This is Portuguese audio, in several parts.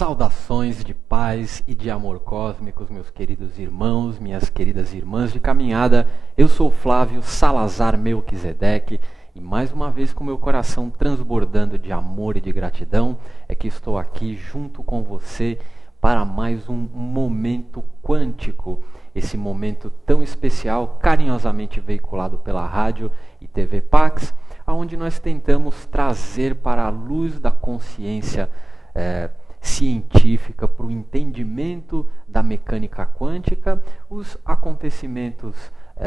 Saudações de paz e de amor cósmicos, meus queridos irmãos, minhas queridas irmãs de caminhada. Eu sou Flávio Salazar Melquisedeque e mais uma vez com meu coração transbordando de amor e de gratidão é que estou aqui junto com você para mais um momento quântico. Esse momento tão especial, carinhosamente veiculado pela rádio e TV Pax, onde nós tentamos trazer para a luz da consciência científica, para o entendimento da mecânica quântica, os acontecimentos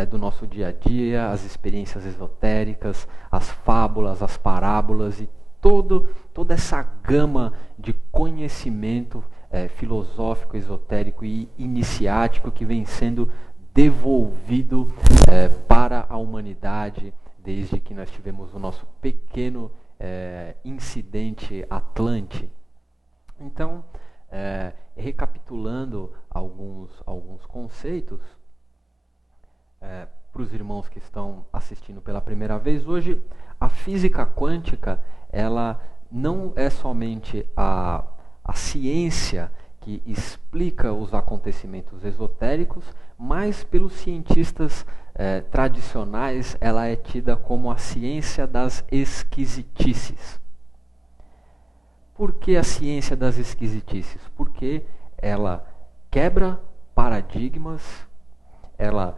do nosso dia a dia, as experiências esotéricas, as fábulas, as parábolas e toda essa gama de conhecimento filosófico, esotérico e iniciático que vem sendo devolvido para a humanidade desde que nós tivemos o nosso pequeno incidente Atlante. Então, recapitulando alguns conceitos, para os irmãos que estão assistindo pela primeira vez, hoje a física quântica ela não é somente a ciência que explica os acontecimentos esotéricos, mas pelos cientistas tradicionais ela é tida como a ciência das esquisitices. Por que a ciência das esquisitices? Porque ela quebra paradigmas, ela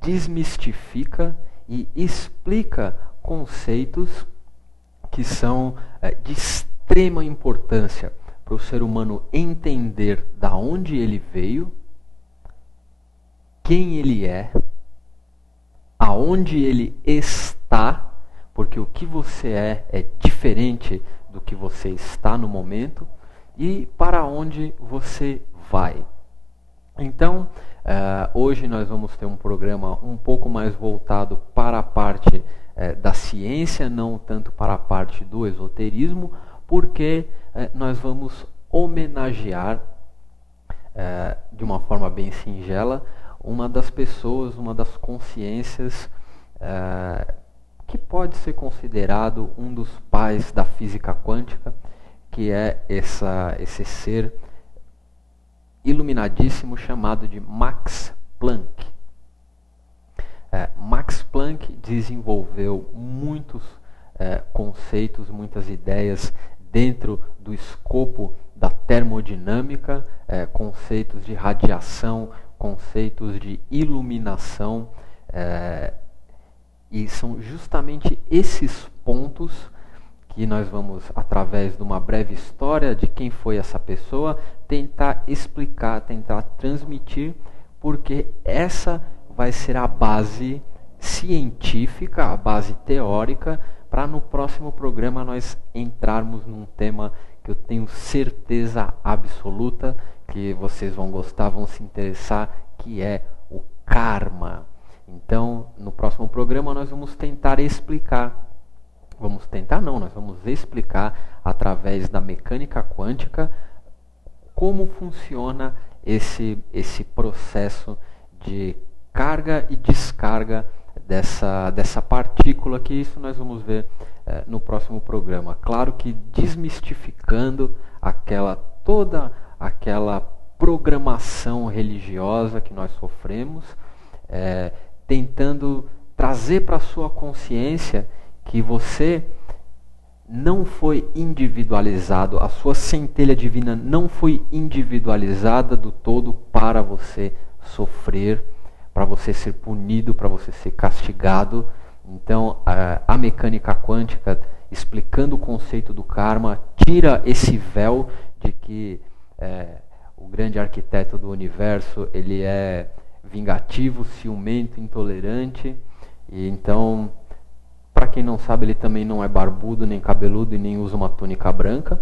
desmistifica e explica conceitos que são de extrema importância para o ser humano entender da onde ele veio, quem ele é, aonde ele está, porque o que você é diferente do que você está no momento e para onde você vai. Então, hoje nós vamos ter um programa um pouco mais voltado para a parte da ciência, não tanto para a parte do esoterismo, porque nós vamos homenagear, de uma forma bem singela, uma das pessoas, uma das consciências que pode ser considerado um dos pais da física quântica, que é esse ser iluminadíssimo chamado de Max Planck. Max Planck desenvolveu muitos conceitos, muitas ideias dentro do escopo da termodinâmica, conceitos de radiação, conceitos de iluminação, e são justamente esses pontos que nós vamos, através de uma breve história de quem foi essa pessoa, tentar explicar, tentar transmitir, porque essa vai ser a base científica, a base teórica, para no próximo programa nós entrarmos num tema que eu tenho certeza absoluta que vocês vão gostar, vão se interessar, que é o karma. Então, no próximo programa nós vamos tentar explicar, nós vamos explicar através da mecânica quântica como funciona esse processo de carga e descarga dessa partícula, que isso nós vamos ver no próximo programa. Claro que desmistificando toda aquela programação religiosa que nós sofremos, tentando trazer para a sua consciência que você não foi individualizado, a sua centelha divina não foi individualizada do todo para você sofrer, para você ser punido, para você ser castigado. Então, a mecânica quântica, explicando o conceito do karma, tira esse véu de que o grande arquiteto do universo ele é vingativo, ciumento, intolerante. E então, para quem não sabe, ele também não é barbudo, nem cabeludo e nem usa uma túnica branca.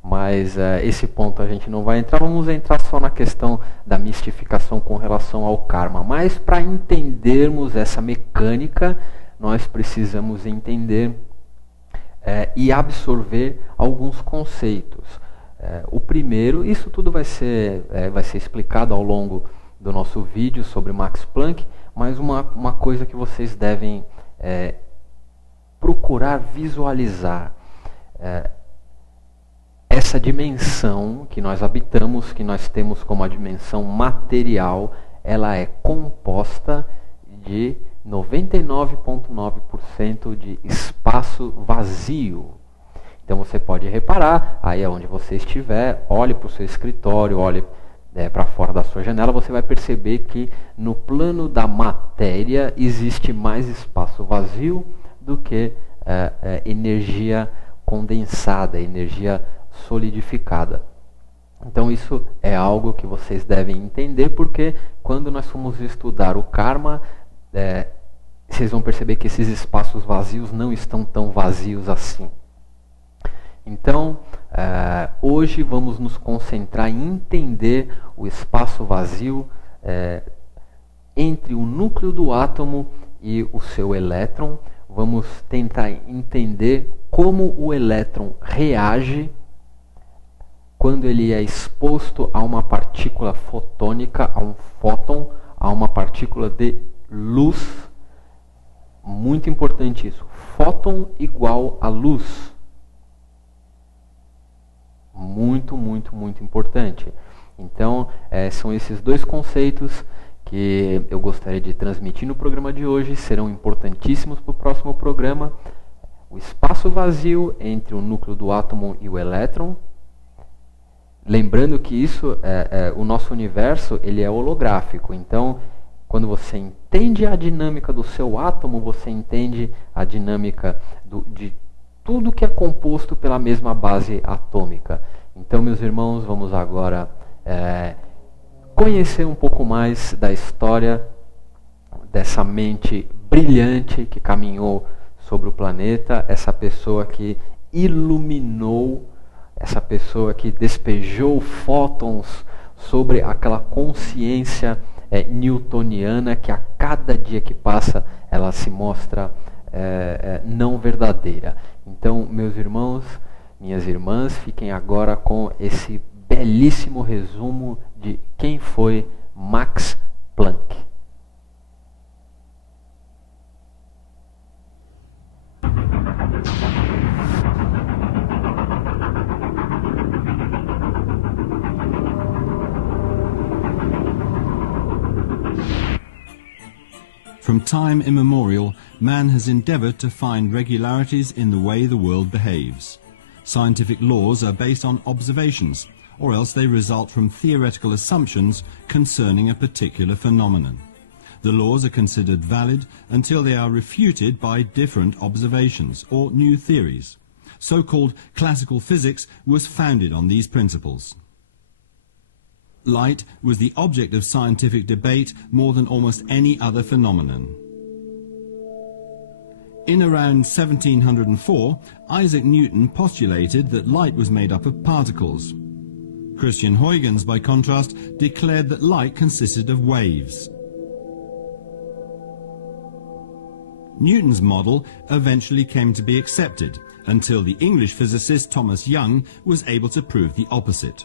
Mas esse ponto a gente não vai entrar, vamos entrar só na questão da mistificação com relação ao karma. Mas para entendermos essa mecânica, nós precisamos entender e absorver alguns conceitos. O primeiro, isso tudo vai ser explicado ao longo do nosso vídeo sobre Max Planck, mas uma coisa que vocês devem procurar visualizar. essa dimensão que nós habitamos, que nós temos como a dimensão material, ela é composta de 99,9% de espaço vazio. Então você pode reparar, aí onde você estiver, olhe para o seu escritório, olhe para fora da sua janela, você vai perceber que no plano da matéria existe mais espaço vazio do que energia condensada, energia solidificada. Então isso é algo que vocês devem entender, porque quando nós formos estudar o karma, vocês vão perceber que esses espaços vazios não estão tão vazios assim. Então, hoje vamos nos concentrar em entender o espaço vazio entre o núcleo do átomo e o seu elétron. Vamos tentar entender como o elétron reage quando ele é exposto a uma partícula fotônica, a um fóton, a uma partícula de luz. Muito importante isso. Fóton igual a luz. Muito, muito, muito importante. Então, são esses dois conceitos que eu gostaria de transmitir no programa de hoje, serão importantíssimos para o próximo programa. O espaço vazio entre o núcleo do átomo e o elétron. Lembrando que isso, o nosso universo, ele é holográfico. Então, quando você entende a dinâmica do seu átomo, você entende a dinâmica de tudo que é composto pela mesma base atômica. Então, meus irmãos, vamos agora conhecer um pouco mais da história dessa mente brilhante que caminhou sobre o planeta, essa pessoa que iluminou, essa pessoa que despejou fótons sobre aquela consciência newtoniana que a cada dia que passa ela se mostra não verdadeira. Então, meus irmãos, minhas irmãs, fiquem agora com esse belíssimo resumo de quem foi Max Planck. From time immemorial, man has endeavored to find regularities in the way the world behaves. Scientific laws are based on observations, or else they result from theoretical assumptions concerning a particular phenomenon. The laws are considered valid until they are refuted by different observations or new theories. So-called classical physics was founded on these principles. Light was the object of scientific debate more than almost any other phenomenon. In around 1704, Isaac Newton postulated that light was made up of particles. Christian Huygens, by contrast, declared that light consisted of waves. Newton's model eventually came to be accepted, until the English physicist Thomas Young was able to prove the opposite.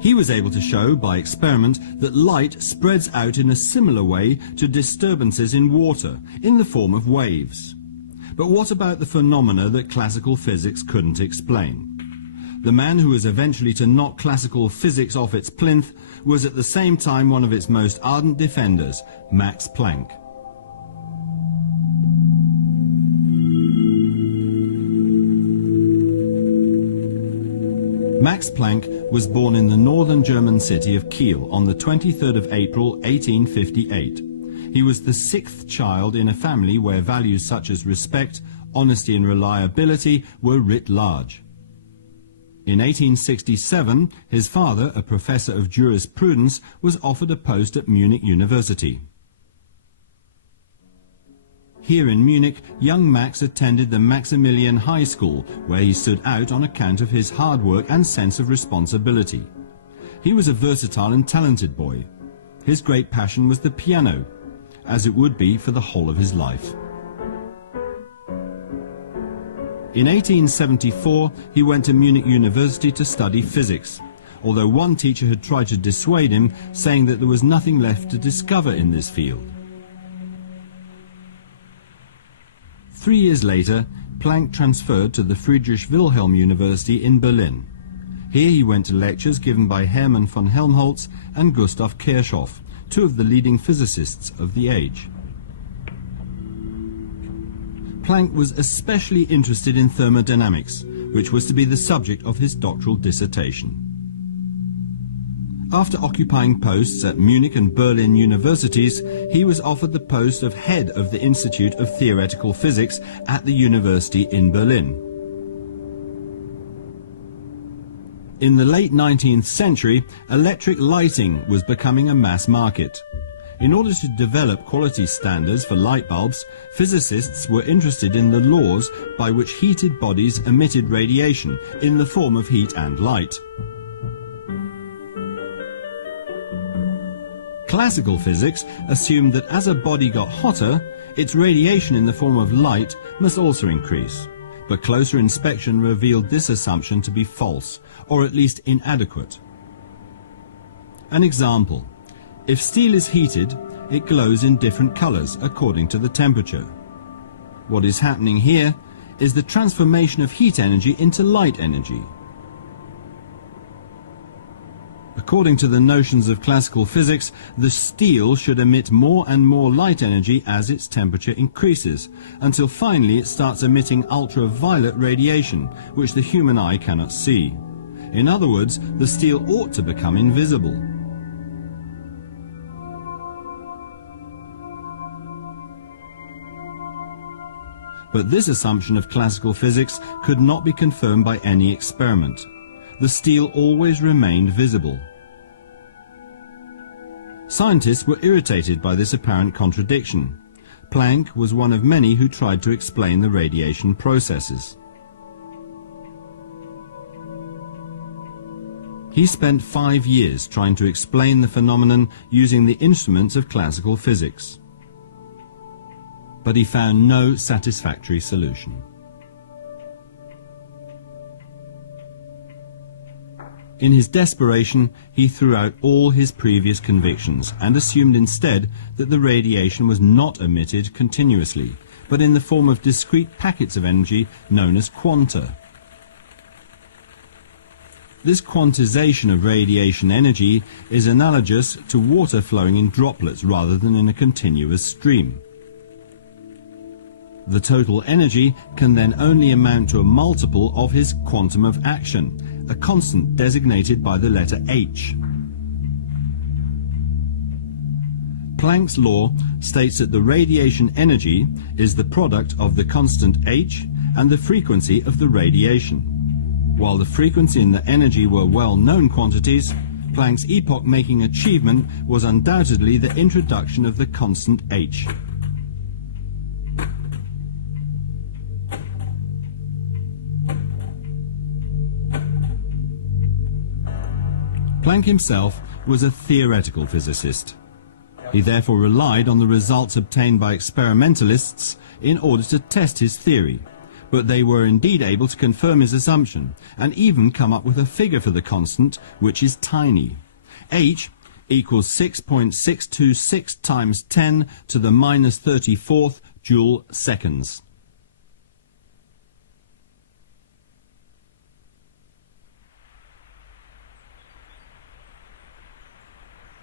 He was able to show by experiment that light spreads out in a similar way to disturbances in water, in the form of waves. But what about the phenomena that classical physics couldn't explain? The man who was eventually to knock classical physics off its plinth was at the same time one of its most ardent defenders, Max Planck. Max Planck was born in the northern German city of Kiel on the 23rd of April 1858. He was the sixth child in a family where values such as respect, honesty and reliability were writ large. In 1867, his father, a professor of jurisprudence, was offered a post at Munich University. Here in Munich, young Max attended the Maximilian High School, where he stood out on account of his hard work and sense of responsibility. He was a versatile and talented boy. His great passion was the piano, as it would be for the whole of his life. In 1874, he went to Munich University to study physics, although one teacher had tried to dissuade him, saying that there was nothing left to discover in this field. 3 years later, Planck transferred to the Friedrich Wilhelm University in Berlin. Here he went to lectures given by Hermann von Helmholtz and Gustav Kirchhoff, two of the leading physicists of the age. Planck was especially interested in thermodynamics, which was to be the subject of his doctoral dissertation. After occupying posts at Munich and Berlin universities, he was offered the post of head of the Institute of Theoretical Physics at the university in Berlin. In the late 19th century, electric lighting was becoming a mass market. In order to develop quality standards for light bulbs, physicists were interested in the laws by which heated bodies emitted radiation in the form of heat and light. Classical physics assumed that as a body got hotter, its radiation in the form of light must also increase. But closer inspection revealed this assumption to be false, or at least inadequate. An example. If steel is heated, it glows in different colors according to the temperature. What is happening here is the transformation of heat energy into light energy. According to the notions of classical physics, the steel should emit more and more light energy as its temperature increases, until finally it starts emitting ultraviolet radiation, which the human eye cannot see. In other words, the steel ought to become invisible. But this assumption of classical physics could not be confirmed by any experiment. The steel always remained visible. Scientists were irritated by this apparent contradiction. Planck was one of many who tried to explain the radiation processes. He spent 5 years trying to explain the phenomenon using the instruments of classical physics. But he found no satisfactory solution. In his desperation, he threw out all his previous convictions and assumed instead that the radiation was not emitted continuously, but in the form of discrete packets of energy known as quanta. This quantization of radiation energy is analogous to water flowing in droplets rather than in a continuous stream. The total energy can then only amount to a multiple of his quantum of action, a constant designated by the letter h. Planck's law states that the radiation energy is the product of the constant h and the frequency of the radiation. While the frequency and the energy were well-known quantities, Planck's epoch-making achievement was undoubtedly the introduction of the constant h. Planck himself was a theoretical physicist. He therefore relied on the results obtained by experimentalists in order to test his theory, but they were indeed able to confirm his assumption and even come up with a figure for the constant, which is tiny. H equals 6.626 times 10 to the minus 34th joule seconds.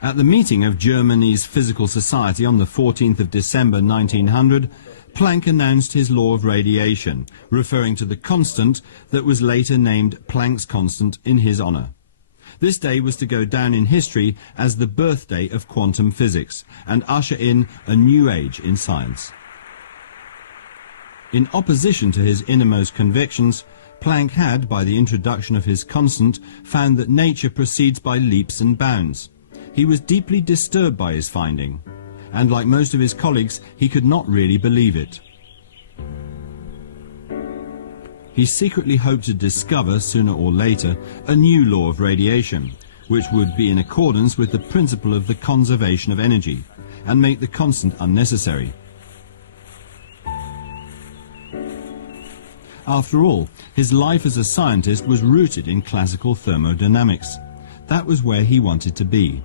At the meeting of Germany's Physical Society on the 14th of December 1900, Planck announced his law of radiation, referring to the constant that was later named Planck's constant in his honor. This day was to go down in history as the birthday of quantum physics and usher in a new age in science. In opposition to his innermost convictions, Planck had, by the introduction of his constant, found that nature proceeds by leaps and bounds. He was deeply disturbed by his finding, and like most of his colleagues, he could not really believe it. He secretly hoped to discover, sooner or later, a new law of radiation, which would be in accordance with the principle of the conservation of energy, and make the constant unnecessary. After all, his life as a scientist was rooted in classical thermodynamics. That was where he wanted to be.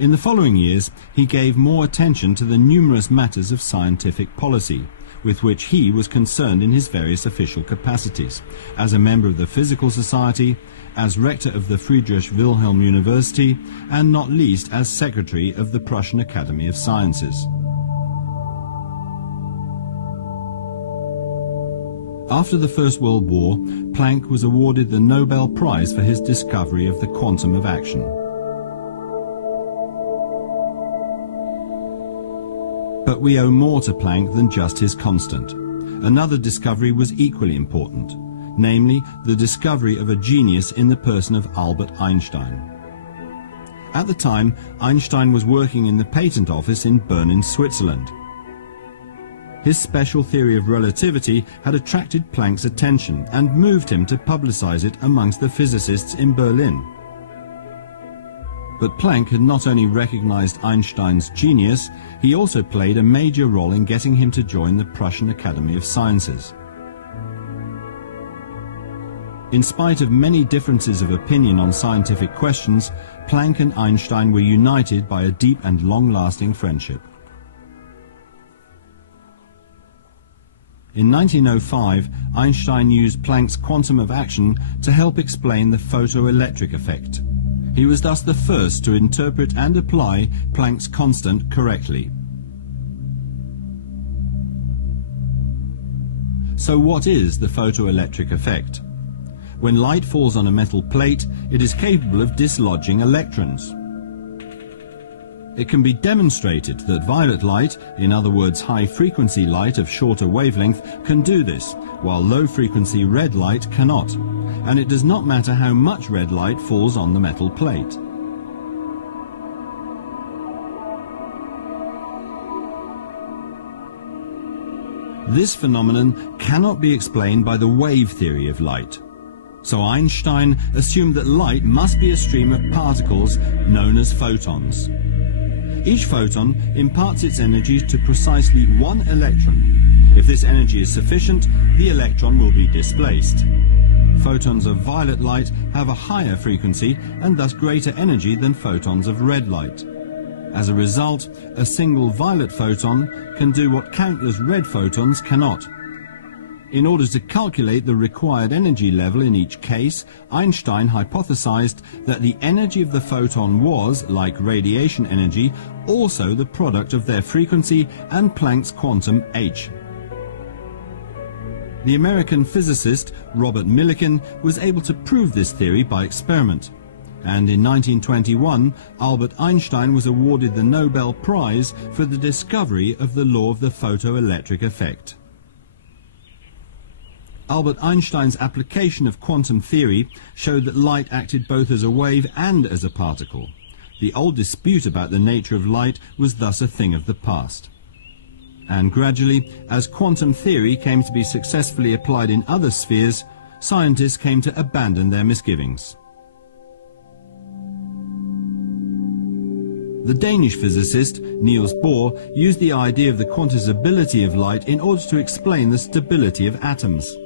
In the following years, he gave more attention to the numerous matters of scientific policy, with which he was concerned in his various official capacities, as a member of the Physical Society, as rector of the Friedrich Wilhelm University, and not least as secretary of the Prussian Academy of Sciences. After the First World War, Planck was awarded the Nobel Prize for his discovery of the quantum of action. But we owe more to Planck than just his constant. Another discovery was equally important, namely the discovery of a genius in the person of Albert Einstein. At the time, Einstein was working in the patent office in Bern in Switzerland. His special theory of relativity had attracted Planck's attention and moved him to publicize it amongst the physicists in Berlin. But Planck had not only recognized Einstein's genius, he also played a major role in getting him to join the Prussian Academy of Sciences. In spite of many differences of opinion on scientific questions, Planck and Einstein were united by a deep and long-lasting friendship. In 1905, Einstein used Planck's quantum of action to help explain the photoelectric effect. He was thus the first to interpret and apply Planck's constant correctly. So what is the photoelectric effect? When light falls on a metal plate, it is capable of dislodging electrons. It can be demonstrated that violet light, in other words high-frequency light of shorter wavelength, can do this, while low-frequency red light cannot. And it does not matter how much red light falls on the metal plate. This phenomenon cannot be explained by the wave theory of light. So Einstein assumed that light must be a stream of particles known as photons. Each photon imparts its energy to precisely one electron. If this energy is sufficient, the electron will be displaced. Photons of violet light have a higher frequency and thus greater energy than photons of red light. As a result, a single violet photon can do what countless red photons cannot. In order to calculate the required energy level in each case, Einstein hypothesized that the energy of the photon was, like radiation energy, also the product of their frequency and Planck's quantum h. The American physicist Robert Millikan was able to prove this theory by experiment. And in 1921, Albert Einstein was awarded the Nobel Prize for the discovery of the law of the photoelectric effect. Albert Einstein's application of quantum theory showed that light acted both as a wave and as a particle. The old dispute about the nature of light was thus a thing of the past. And gradually, as quantum theory came to be successfully applied in other spheres, scientists came to abandon their misgivings. The Danish physicist Niels Bohr used the idea of the quantizability of light in order to explain the stability of atoms.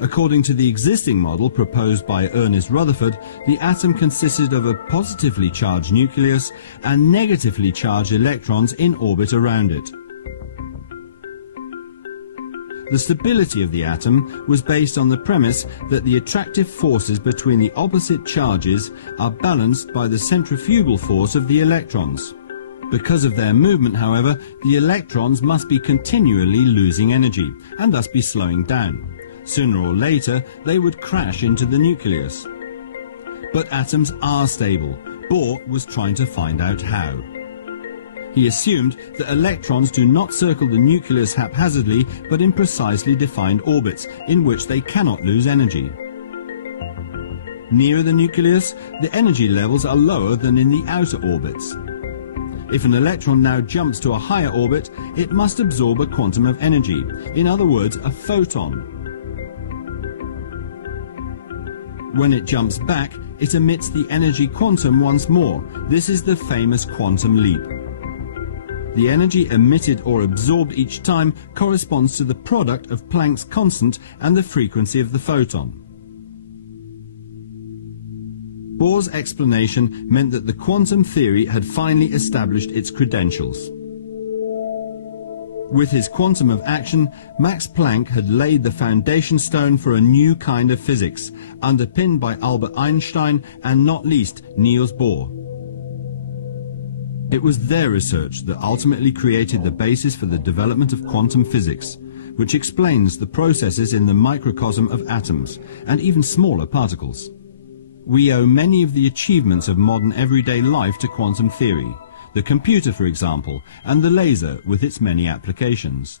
According to the existing model proposed by Ernest Rutherford, the atom consisted of a positively charged nucleus and negatively charged electrons in orbit around it. The stability of the atom was based on the premise that the attractive forces between the opposite charges are balanced by the centrifugal force of the electrons. Because of their movement, however, the electrons must be continually losing energy and thus be slowing down. Sooner or later, they would crash into the nucleus. But atoms are stable. Bohr was trying to find out how. He assumed that electrons do not circle the nucleus haphazardly, but in precisely defined orbits, in which they cannot lose energy. Nearer the nucleus, the energy levels are lower than in the outer orbits. If an electron now jumps to a higher orbit, it must absorb a quantum of energy, in other words, a photon. When it jumps back, it emits the energy quantum once more. This is the famous quantum leap. The energy emitted or absorbed each time corresponds to the product of Planck's constant and the frequency of the photon. Bohr's explanation meant that the quantum theory had finally established its credentials. With his quantum of action, Max Planck had laid the foundation stone for a new kind of physics, underpinned by Albert Einstein and not least Niels Bohr. It was their research that ultimately created the basis for the development of quantum physics, which explains the processes in the microcosm of atoms and even smaller particles. We owe many of the achievements of modern everyday life to quantum theory. The computer, for example, and the laser with its many applications.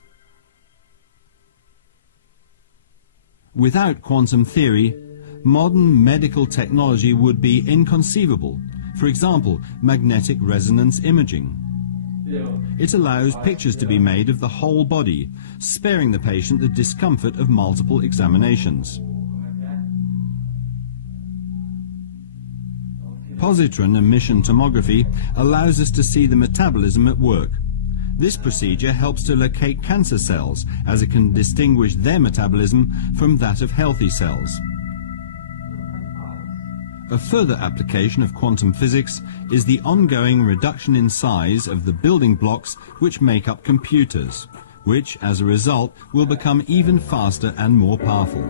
Without quantum theory, modern medical technology would be inconceivable. For example, magnetic resonance imaging. It allows pictures to be made of the whole body, sparing the patient the discomfort of multiple examinations. Positron emission tomography allows us to see the metabolism at work. This procedure helps to locate cancer cells, as it can distinguish their metabolism from that of healthy cells. A further application of quantum physics is the ongoing reduction in size of the building blocks which make up computers, which, as a result, will become even faster and more powerful.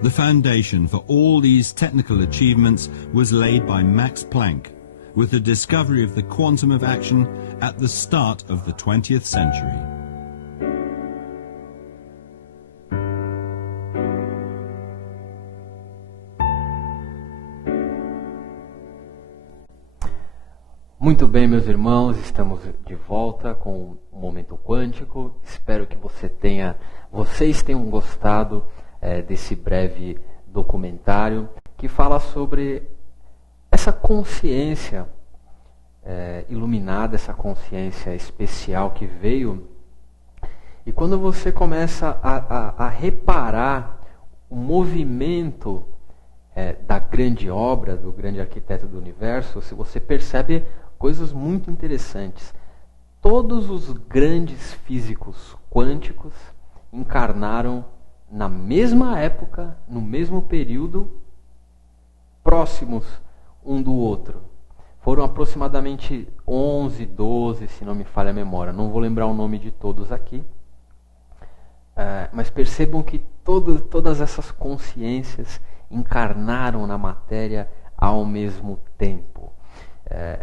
The foundation for all these technical achievements was laid by Max Planck, with the discovery of the quantum of action at the start of the 20th century. Muito bem, meus irmãos, estamos de volta com o Momento Quântico. Espero que vocês tenham gostado desse breve documentário que fala sobre essa consciência iluminada, essa consciência especial que veio. E quando você começa a reparar o movimento da grande obra, do grande arquiteto do universo, se você percebe coisas muito interessantes. Todos os grandes físicos quânticos encarnaram na mesma época, no mesmo período, próximos um do outro. Foram aproximadamente 11, 12, se não me falha a memória. Não vou lembrar o nome de todos aqui. Mas percebam que todas essas consciências encarnaram na matéria ao mesmo tempo.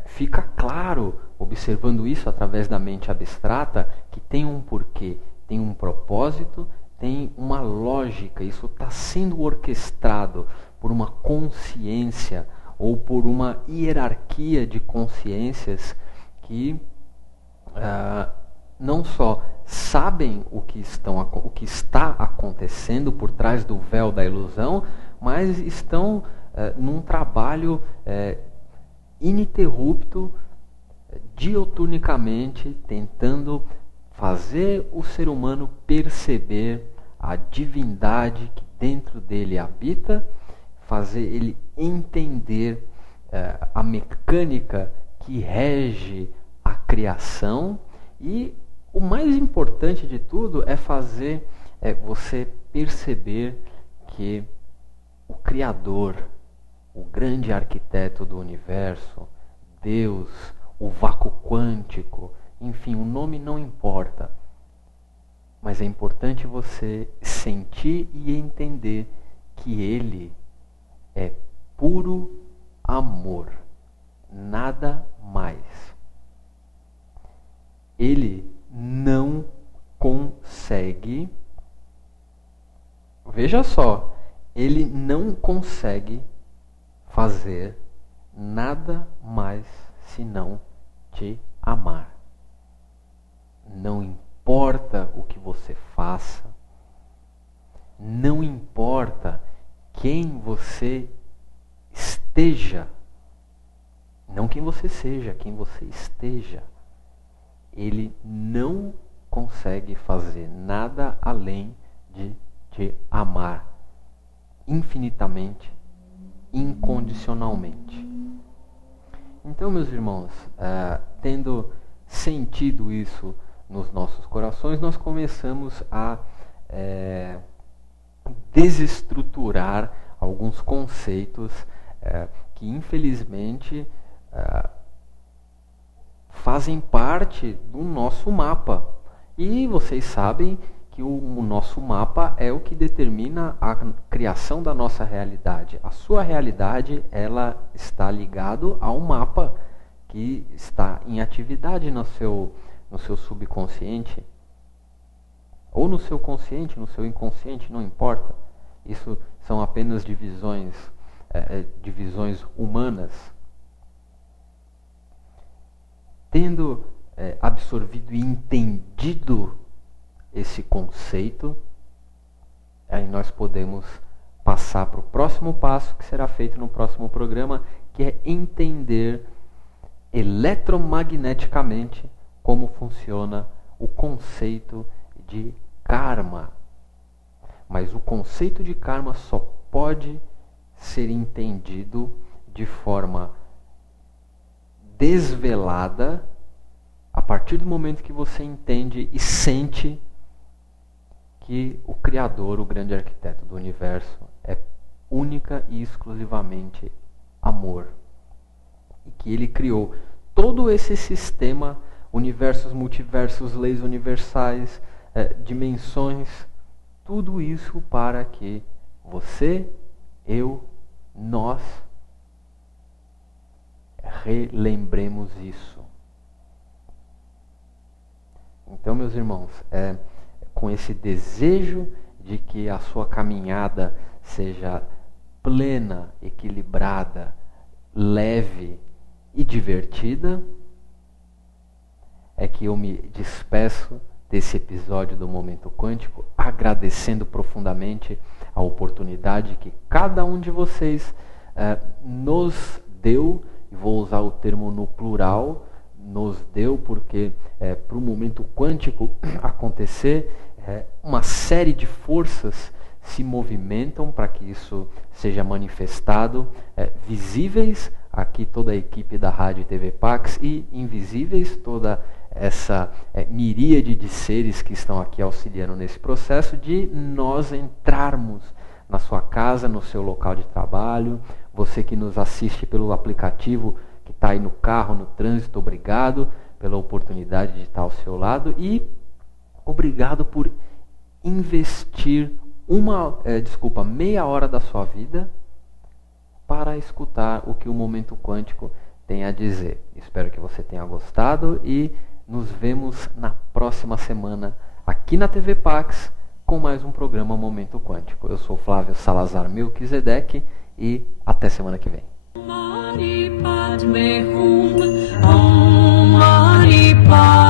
Fica claro, observando isso através da mente abstrata, que tem um porquê, tem um propósito, tem uma lógica. Isso está sendo orquestrado por uma consciência ou por uma hierarquia de consciências que não só sabem o que está acontecendo por trás do véu da ilusão, mas estão num trabalho ininterrupto, dioturnicamente, tentando fazer o ser humano perceber a divindade que dentro dele habita, fazer ele entender a mecânica que rege a criação, e o mais importante de tudo é fazer você perceber que o Criador, o grande arquiteto do universo, Deus, o vácuo quântico, enfim, o nome não importa. Mas é importante você sentir e entender que Ele é puro amor, nada mais. Ele não consegue, veja só, Ele não consegue fazer nada mais senão te amar. Não importa o que você faça, não importa quem você esteja, não quem você seja, quem você esteja, Ele não consegue fazer nada além de te amar infinitamente, incondicionalmente. Então, meus irmãos, tendo sentido isso nos nossos corações, nós começamos a desestruturar alguns conceitos que, infelizmente, fazem parte do nosso mapa. E vocês sabem que o nosso mapa é o que determina a criação da nossa realidade. A sua realidade, ela está ligada a um mapa que está em atividade no seu subconsciente, ou no seu consciente, no seu inconsciente, não importa. Isso são apenas divisões humanas. Tendo absorvido e entendido esse conceito, aí nós podemos passar para o próximo passo, que será feito no próximo programa, que é entender eletromagneticamente como funciona o conceito de karma. Mas o conceito de karma só pode ser entendido de forma desvelada a partir do momento que você entende e sente que o Criador, o grande arquiteto do universo, é única e exclusivamente amor. E que ele criou todo esse sistema, universos, multiversos, leis universais, dimensões, tudo isso para que você, eu, nós relembremos isso. Então, meus irmãos, com esse desejo de que a sua caminhada seja plena, equilibrada, leve e divertida, é que eu me despeço desse episódio do Momento Quântico, agradecendo profundamente a oportunidade que cada um de vocês nos deu, e vou usar o termo no plural, nos deu porque para o momento quântico acontecer, uma série de forças se movimentam para que isso seja manifestado, visíveis aqui toda a equipe da Rádio e TV Pax e invisíveis toda essa miríade de seres que estão aqui auxiliando nesse processo de nós entrarmos na sua casa, no seu local de trabalho, você que nos assiste pelo aplicativo, que está aí no carro, no trânsito, obrigado pela oportunidade de estar ao seu lado e obrigado por investir meia hora da sua vida para escutar o que o Momento Quântico tem a dizer. Espero que você tenha gostado e nos vemos na próxima semana aqui na TV Pax com mais um programa Momento Quântico. Eu sou Flávio Salazar Melquisedeque e até semana que vem. Mani Padme Hum, Om Mani Padme